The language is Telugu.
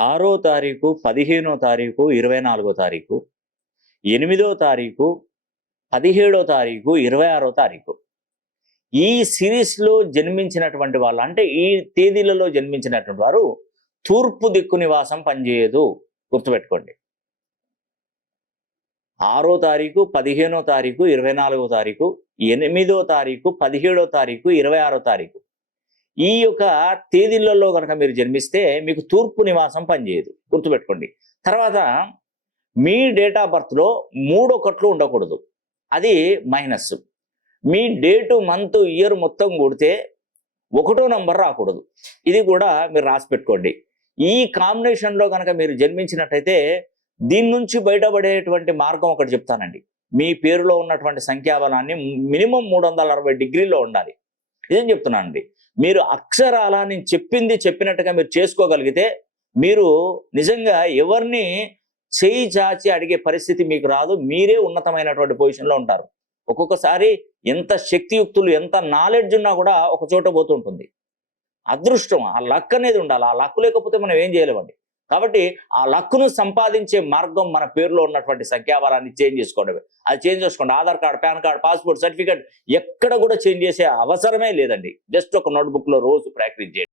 6వ తారీఖు, 15వ తారీఖు, 24వ తారీఖు, 8వ తారీఖు, 17వ తారీఖు, 26వ తారీఖు. ఈ సిరీస్‌లో జన్మించినటువంటి వాళ్ళు, అంటే ఈ తేదీలలో జన్మించినటువంటి వారు తూర్పు దిక్కు నివాసం పనిచేయదు. గుర్తుపెట్టుకోండి. 6వ తారీఖు, 15వ తారీఖు, 24వ తారీఖు, 8వ తారీఖు, 17వ తారీఖు, 26వ తారీఖు. ఈ యొక్క తేదీలలో గనక మీరు జన్మిస్తే మీకు తూర్పు నివాసం పనిచేయదు. గుర్తుపెట్టుకోండి. తర్వాత మీ డేట్ ఆఫ్ బర్త్‌లో 3 ఒకట్లు ఉండకూడదు. అది మైనస్. మీ డేటు, మంత్, ఇయర్ మొత్తం కూడితే 1వ నంబర్ రాకూడదు. ఇది కూడా మీరు రాసి పెట్టుకోండి. ఈ కాంబినేషన్‌లో గనక మీరు జన్మించినట్టయితే దీని నుంచి బయటపడేటువంటి మార్గం ఒకటి చెప్తానండి. మీ పేరులో ఉన్నటువంటి సంఖ్యాబలాన్ని మినిమం 360 డిగ్రీలో ఉండాలి. ఇదేం చెప్తున్నానండి. మీరు అక్షరాల నేను చెప్పింది చెప్పినట్టుగా మీరు చేసుకోగలిగితే మీరు నిజంగా ఎవరిని చేయి చాచి అడిగే పరిస్థితి మీకు రాదు. మీరే ఉన్నతమైనటువంటి పొజిషన్‌లో ఉంటారు. ఒక్కొక్కసారి ఎంత శక్తియుక్తులు, ఎంత నాలెడ్జ్ ఉన్నా కూడా ఒక చోట పోతుంటుంది. అదృష్టం, ఆ లక్ అనేది ఉండాలి. ఆ లక్ లేకపోతే మనం ఏం చేయలేమండి. కాబట్టి ఆ లక్‌ను సంపాదించే మార్గం మన పేరులో ఉన్నటువంటి సంఖ్యాబలాన్ని చేంజ్ చేసుకోవడమే. అది చేంజ్ చేసుకోండి. Aadhaar card, pan card, passport, certificate ఎక్కడ కూడా చేంజ్ చేసే అవసరమే లేదండి. జస్ట్ ఒక నోట్‌బుక్‌లో రోజు ప్రాక్టీస్ చేయండి.